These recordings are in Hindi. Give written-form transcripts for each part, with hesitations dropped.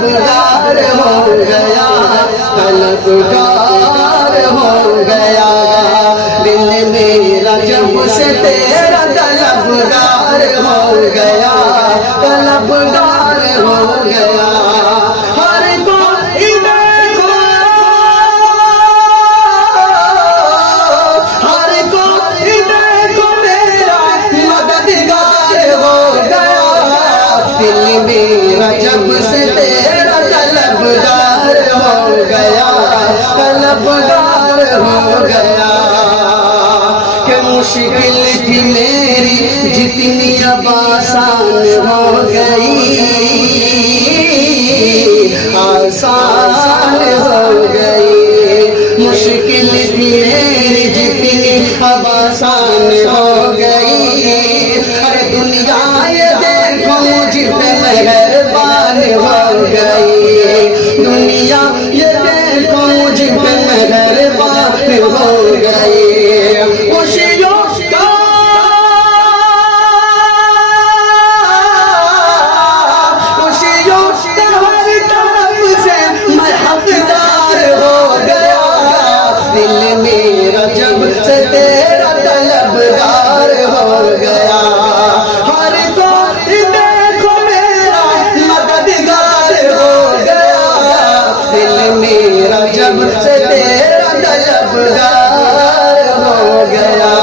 तलबगार हो गया, तलबगार हो गया। दिल मेरा जब से तेरा तलबगार हो गया, तलबगार हो गया। हर कोई देखो, हर कोई देखो मेरा मददगार हो गया। दिल मेरा जब से तेरा तलबगार हो गया, तलबगार हो गया। कि मुश्किल थी मेरी जितनी अब आसान हो गई, आसान हो गई। मुश्किल थी मेरी जितनी अब आसान हो गई। अरे दुनिया ये देखो मुझ पे मेहरबान हो गई, दुनिया ये देखो मुझ पे मेहरबान हो गई। खुशियों का हर तरफ से मैं हकदार हो गया। दिल मेरा जब से तेरा तलबगार हो गया। हर कोई देखो मेरा मददगार हो गया। दिल मेरा जब से तेरा तलबगार हो गया।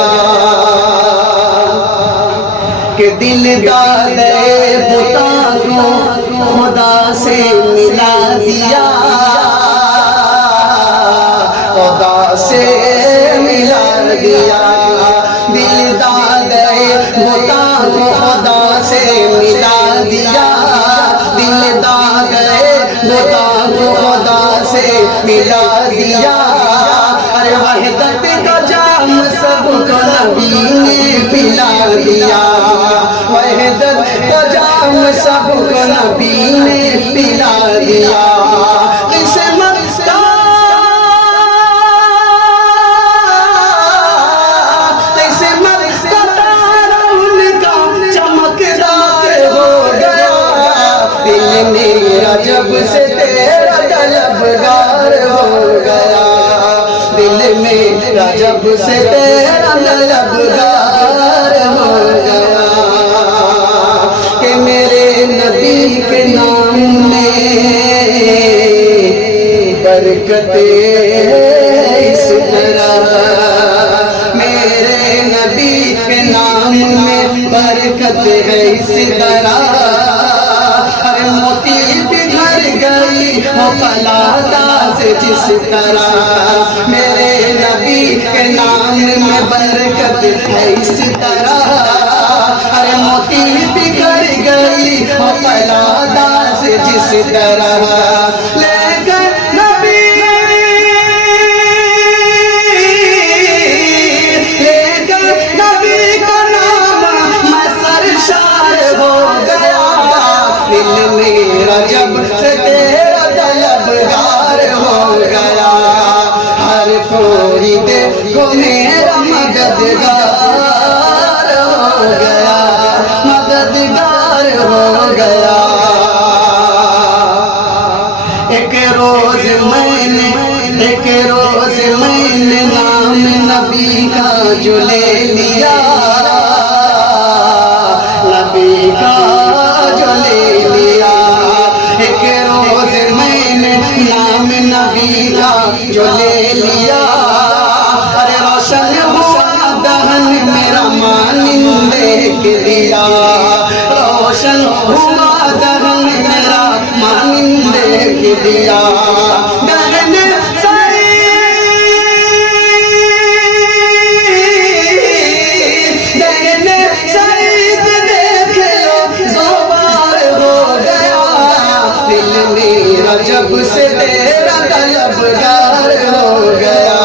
कि दिल दादे बुता को खुदा से मिला दिया, खुदा से मिला दिया। दिल दादे बुता को खुदा से मिला दिया, दिल दादे बुता को खुदा से मिला दिया। अरे वहदत का जाम सबको नबी ने पिला दिया, वहदत का जाम सबको नबी ने पिला दिया। किस्मत का तारा उनका चमकदार हो गया। दिल मेरा जब से तेरा तलबगार हो गया, दिल मेरा जब से तेरा तलबगार हो गया। कि मेरे नबी के नाम में बरकते इस तरह, मेरे नबी के नाम में बरकत है इस तरह। हर मोती बिखर गई हो पलादा से जिस तरह, मेरे नबी के नाम में बरकत है इस तरह। हर मोती बिखर गई हो पलादा से जिस तरह। लेकर नबी, लेकर नबी का नाम मैं सरशार हो गया। दिल मेरा जब से तेरा तलबगार हो गया। हर कोई देखो मेरा मददगार हो गया, मददगार हो गया। एक रोज मैंने नाम नबी का जो ले लिया, नबी का जो ले लिया। एक रोज मैंने नाम नबी का जो ले लिया। अरे रोशन हुआ दहन मेरा मानिंद देख दिया, रोशन हुआ दहन मेरा मानिंद देख दिया। जब से तेरा तलबगार हो गया,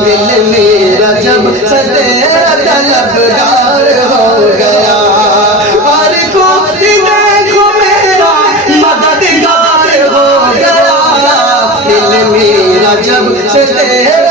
दिल मेरा जब से तेरा तलबगार हो गया। हर कोई देखो मेरा मददगार हो गया, दिल मेरा जब से तेरा